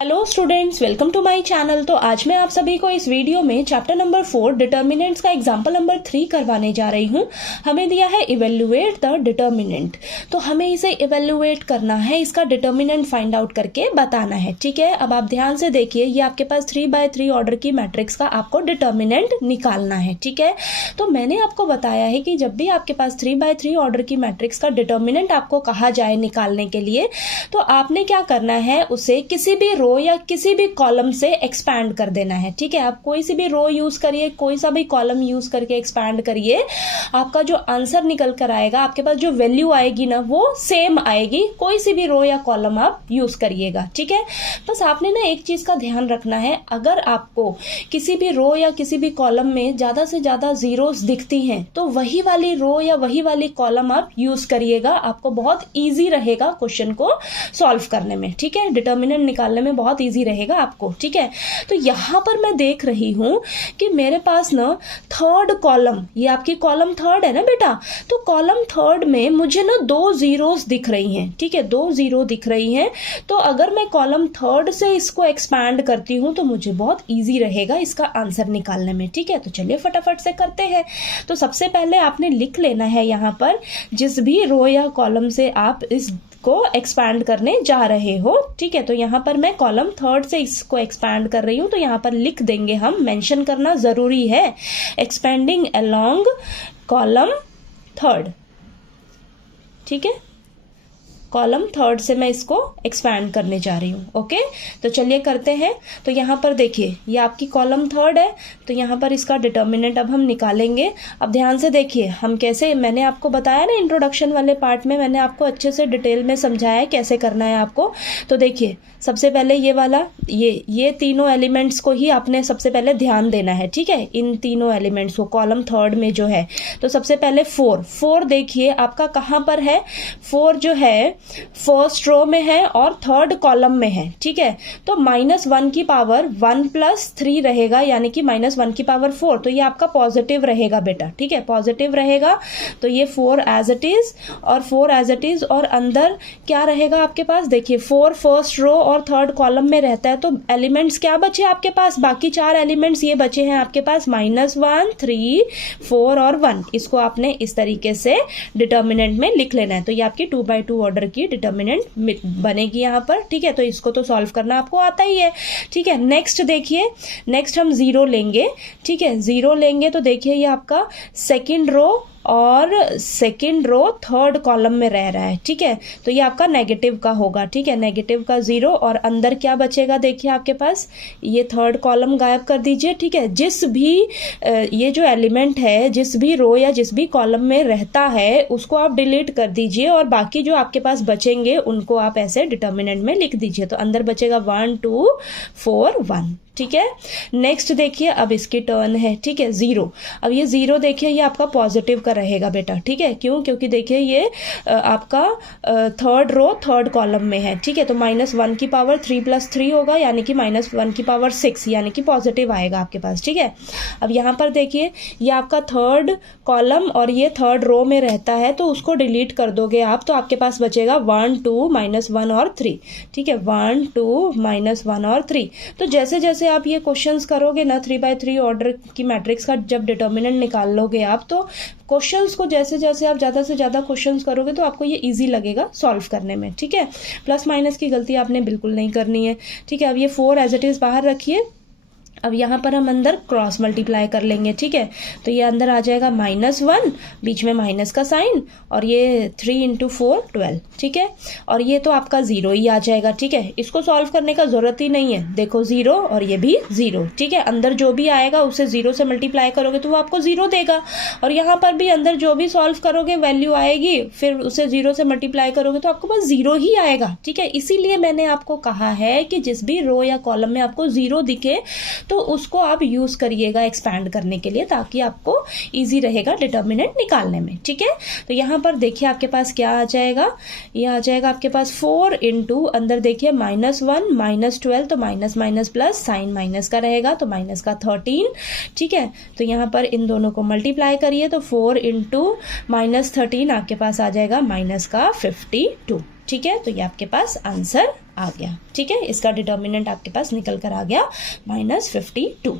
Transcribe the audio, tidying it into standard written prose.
Hello students, welcome to my channel. तो आज मैं आप सभी को इस वीडियो में चैप्टर नंबर 4 डिटर्मिनेंट्स का एग्जाम्पल नंबर 3 करवाने जा रही हूँ। हमें दिया है इवेल्युएट द डिटर्मिनेंट, तो हमें इसे इवेल्युएट करना है, इसका डिटर्मिनेंट फाइंड आउट करके बताना है। ठीक है, अब आप ध्यान से देखिए, ये आपके पास 3x3 ऑर्डर की मैट्रिक्स का आपको डिटर्मिनेंट निकालना है। ठीक है, तो मैंने आपको बताया है कि जब भी आपके पास 3x3 ऑर्डर की मैट्रिक्स का डिटर्मिनेंट आपको कहा जाए निकालने के लिए, तो आपने क्या करना है, उसे किसी भी रो या किसी भी कॉलम से एक्सपैंड कर देना है। ठीक है, आप कोई सी भी रो यूज करिए, कोई सा भी कॉलम यूज करके एक्सपैंड करिए, आपका जो आंसर निकल कर आएगा, आपके पास जो वैल्यू आएगी ना, वो सेम आएगी, कोई सी भी रो या कॉलम आप यूज करिएगा। ठीक है, बस आपने ना एक चीज का ध्यान रखना है, अगर आपको किसी भी रो या किसी भी कॉलम में ज्यादा से ज्यादा जीरोस दिखती हैं, तो वही वाली रो या वही वाली कॉलम आप यूज करिएगा, आपको बहुत ईजी रहेगा क्वेश्चन को सॉल्व करने में। ठीक है, डिटर्मिनेंट निकालने में बहुत इजी रहेगा आपको। ठीक है, तो यहां पर मैं देख रही हूं कि मेरे पास ना थर्ड कॉलम, ये आपकी कॉलम थर्ड है ना बेटा, तो कॉलम थर्ड में मुझे ना 2 जीरोस दिख रही हैं। ठीक है, 2 जीरो दिख रही हैं, तो अगर मैं कॉलम थर्ड से इसको एक्सपैंड करती हूं तो मुझे बहुत इजी रहेगा इसका आंसर निकालने में। ठीक है, तो चलिए फटाफट से करते हैं। तो सबसे पहले आपने लिख लेना है यहां पर, जिस भी रो या कॉलम से आप इस को एक्सपैंड करने जा रहे हो। ठीक है, तो यहां पर मैं कॉलम थर्ड से इसको एक्सपैंड कर रही हूं, तो यहां पर लिख देंगे, हम मेंशन करना जरूरी है, एक्सपेंडिंग अलोंग कॉलम थर्ड। ठीक है, कॉलम थर्ड से मैं इसको एक्सपैंड करने जा रही हूँ। ओके, तो चलिए करते हैं। तो यहाँ पर देखिए, ये आपकी कॉलम थर्ड है, तो यहाँ पर इसका डिटर्मिनेंट अब हम निकालेंगे। अब ध्यान से देखिए, हम कैसे, मैंने आपको बताया ना इंट्रोडक्शन वाले पार्ट में, मैंने आपको अच्छे से डिटेल में समझाया है कैसे करना है आपको। तो देखिए, सबसे पहले ये वाला, ये तीनों एलिमेंट्स को ही आपने सबसे पहले ध्यान देना है। ठीक है, इन तीनों एलिमेंट्स को कॉलम थर्ड में जो है, तो सबसे पहले 4 देखिए आपका कहाँ पर है, 4 जो है फर्स्ट रो में है और थर्ड कॉलम में है। ठीक है, तो -1 की पावर 1 + 3 रहेगा, यानी कि -1 की पावर 4, तो ये आपका पॉजिटिव रहेगा बेटा। ठीक है, पॉजिटिव रहेगा, तो ये 4 एज इट इज और 4 एज इट इज, और अंदर क्या रहेगा आपके पास, देखिए 4 फर्स्ट रो और थर्ड कॉलम में रहता है, तो एलिमेंट्स क्या बचे आपके पास, बाकी 4 एलिमेंट्स ये बचे हैं आपके पास, -1, 3, 4 और 1। इसको आपने इस तरीके से डिटर्मिनेंट में लिख लेना है, तो ये आपकी 2x2 ऑर्डर की डिटर्मिनेंट बनेगी यहाँ पर। ठीक है, तो इसको तो सॉल्व करना आपको आता ही है। ठीक है, नेक्स्ट देखिए, नेक्स्ट हम 0 लेंगे। ठीक है, 0 लेंगे तो देखिए ये आपका सेकंड रो और सेकंड रो थर्ड कॉलम में रह रहा है। ठीक है, तो ये आपका नेगेटिव का होगा। ठीक है, नेगेटिव का 0, और अंदर क्या बचेगा, देखिए आपके पास ये थर्ड कॉलम गायब कर दीजिए। ठीक है, जिस भी ये जो एलिमेंट है, जिस भी रो या जिस भी कॉलम में रहता है, उसको आप डिलीट कर दीजिए, और बाकी जो आपके पास बचेंगे उनको आप ऐसे डिटर्मिनेंट में लिख दीजिए। तो अंदर बचेगा 1, 2, 4, 1। ठीक है, नेक्स्ट देखिए, अब इसकी टर्न है। ठीक है, 0, अब ये 0 देखिए, ये आपका पॉजिटिव का रहेगा बेटा। ठीक है, क्यों, क्योंकि देखिए ये आपका थर्ड रो थर्ड कॉलम में है। ठीक है, तो -1 की पावर 3 + 3 होगा, यानी कि -1 की पावर 6, यानी कि पॉजिटिव आएगा आपके पास। ठीक है, अब यहाँ पर देखिए, ये आपका थर्ड कॉलम और ये थर्ड रो में रहता है, तो उसको डिलीट कर दोगे आप, तो आपके पास बचेगा 1, 2, -1 और 3। ठीक है, 1, 2, -1 और 3। तो जैसे जैसे आप ये क्वेश्चंस करोगे ना, 3x3 ऑर्डर की मैट्रिक्स का जब डिटर्मिनेंट निकाल लोगे आप, तो क्वेश्चंस को जैसे जैसे आप ज्यादा से ज्यादा क्वेश्चंस करोगे, तो आपको ये इजी लगेगा सॉल्व करने में। ठीक है, प्लस माइनस की गलती आपने बिल्कुल नहीं करनी है। ठीक है, अब ये 4 एज इट इज बाहर रखिए। अब यहाँ पर हम अंदर क्रॉस मल्टीप्लाई कर लेंगे। ठीक है, तो ये अंदर आ जाएगा -1, बीच में माइनस का साइन, और ये 3 × 4 12। ठीक है, और ये तो आपका 0 ही आ जाएगा। ठीक है, इसको सॉल्व करने का जरूरत ही नहीं है, देखो 0 और ये भी 0। ठीक है, अंदर जो भी आएगा उसे 0 से मल्टीप्लाई करोगे तो वो आपको 0 देगा, और यहाँ पर भी अंदर जो भी सॉल्व करोगे वैल्यू आएगी, फिर उसे 0 से मल्टीप्लाई करोगे तो आपको बस 0 ही आएगा। ठीक है, इसीलिए मैंने आपको कहा है कि जिस भी रो या कॉलम में आपको 0 दिखे, तो उसको आप यूज करिएगा एक्सपैंड करने के लिए, ताकि आपको इजी रहेगा डिटर्मिनेंट निकालने में। ठीक है, तो यहाँ पर देखिए आपके पास क्या आ जाएगा, ये आ जाएगा आपके पास 4 × अंदर देखिए -1, -12, तो minus minus plus, sign minus का रहेगा, तो माइनस का 13। ठीक है, तो यहाँ पर इन दोनों को मल्टीप्लाई करिए, तो 4 × -13 आपके पास आ जाएगा -52। ठीक है, तो ये आपके पास आंसर आ गया। ठीक है, इसका डिटर्मिनेंट आपके पास निकल कर आ गया -52।